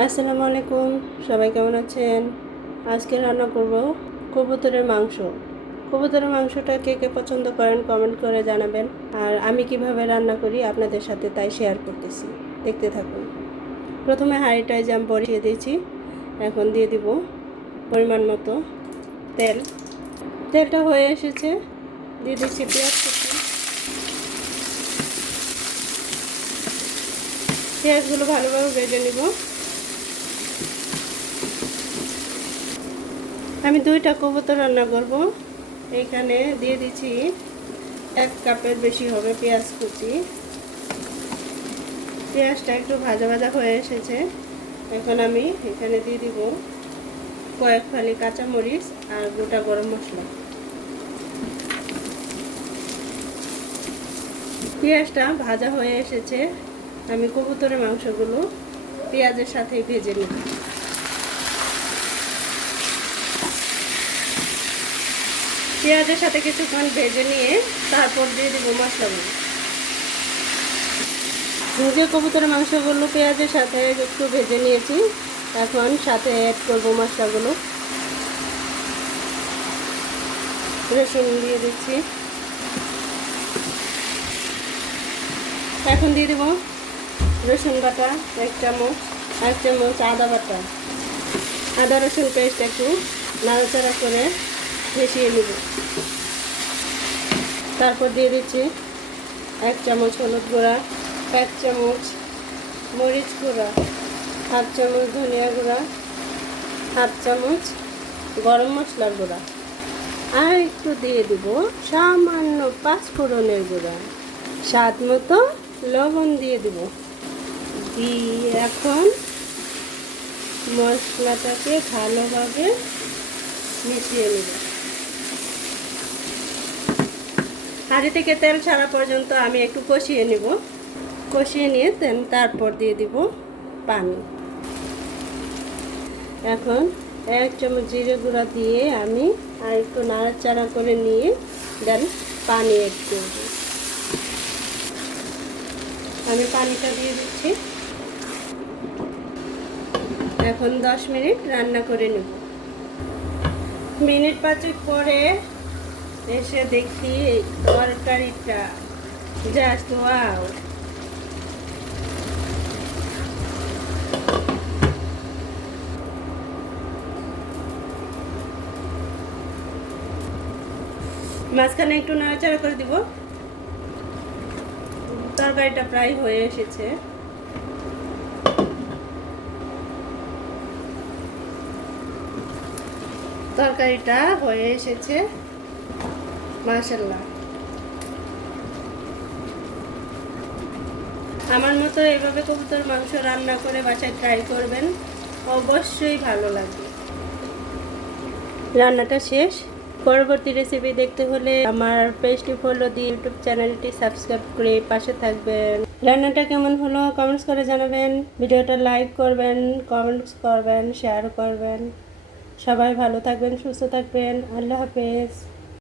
আসসালামু আলাইকুম, সবাই কেমন আছেন? আজকে রান্না করব কবুতরের মাংস। কবুতরের মাংসটা কে কে পছন্দ করেন কমেন্ট করে জানাবেন। আর আমি কিভাবে রান্না করি আপনাদের সাথে তাই শেয়ার করতেছি, দেখতে থাকুন। প্রথমে হাঁড়িটায় জাম বসিয়ে দিয়েছি। এখন দিয়ে দিব পরিমাণ মতো তেল। তেলটা হয়ে এসেছে, দিয়ে দিচ্ছি পেঁয়াজ কুচি। পেঁয়াজগুলো ভালোভাবে ভেজে নিব। আমি 2টা কবুতর রান্না করব। এইখানে দিয়ে দিচ্ছি 1 কাপের বেশি হবে পেঁয়াজ কুচি। পেঁয়াজটা একটু ভাজা ভাজা হয়ে এসেছে। এখন আমি এখানে দিয়ে দিব কয়েক ফালি কাঁচামরিচ আর গোটা গরম মশলা। পেঁয়াজটা ভাজা হয়ে এসেছে। আমি কবুতরের মাংসগুলো পেঁয়াজের সাথে ভেজে নিব। পেঁয়াজের সাথে কিছুক্ষণ ভেজে নিয়ে তারপর দিয়ে দিব মশলাগুলো। ভেজে কবুতরের মাংসগুলো পেঁয়াজের সাথে একটু ভেজে নিয়েছি। এখন সাথে অ্যাড করব মশলাগুলো। রসুন দিয়ে দিচ্ছি। এখন দিয়ে দেব রসুন বাটা 1 চামচ, 1 চামচ আদা বাটা। আদা রসুন পেস্ট একটু নাড়াচাড়া করে মিশিয়ে নেব। তারপর দিয়ে দিচ্ছি 1 চামচ হলুদ গুঁড়া, 1 চামচ মরিচ গুঁড়া, 1/2 চামচ ধনিয়া গুঁড়া, 1/2 চামচ গরম মশলার গুঁড়া, আর একটু দিয়ে দিব সামান্য 5 ফোড়নের গুঁড়া, স্বাদ মতো লবণ দিয়ে দিব। দিয়ে এখন মশলাটাকে ভালোভাবে মিশিয়ে নেব। হাঁড়ি থেকে তেল ছাড়া পর্যন্ত আমি একটু কষিয়ে নেব। কষিয়ে নিয়ে তারপর দিয়ে দিব পানি। এখন 1 চামচ জিরে গুঁড়া দিয়ে আমি আর একটু নাড়াচাড়া করে নিয়ে দেন পানি অ্যাড করব। আমি পানিটা দিয়ে দিচ্ছি। এখন 10 মিনিট রান্না করে নেব। মিনিট 5 পরে এসে দেখি তরকারিটা জাস্ট ওয়াও। মাঝখানে একটু নাড়াচাড়া করে দিব। তরকারিটা প্রায় হয়ে এসেছে। তরকারিটা হয়ে এসেছে, মাশাআল্লাহ। আমার মতো এভাবে কবুতর মাংস রান্না করে বাসায় ট্রাই করবেন, অবশ্যই ভালো লাগবে। রান্নাটা শেষ। পরবর্তী রেসিপি দেখতে হলে আমার পেজটি ফলো দিয়ে ইউটিউব চ্যানেলটি সাবস্ক্রাইব করে পাশে থাকবেন। রান্নাটা কেমন হলো কমেন্টস করে জানাবেন। ভিডিওটা লাইক করবেন, কমেন্টস করবেন, শেয়ার করবেন। সবাই ভালো থাকবেন, সুস্থ থাকবেন। আল্লাহ হাফেজ।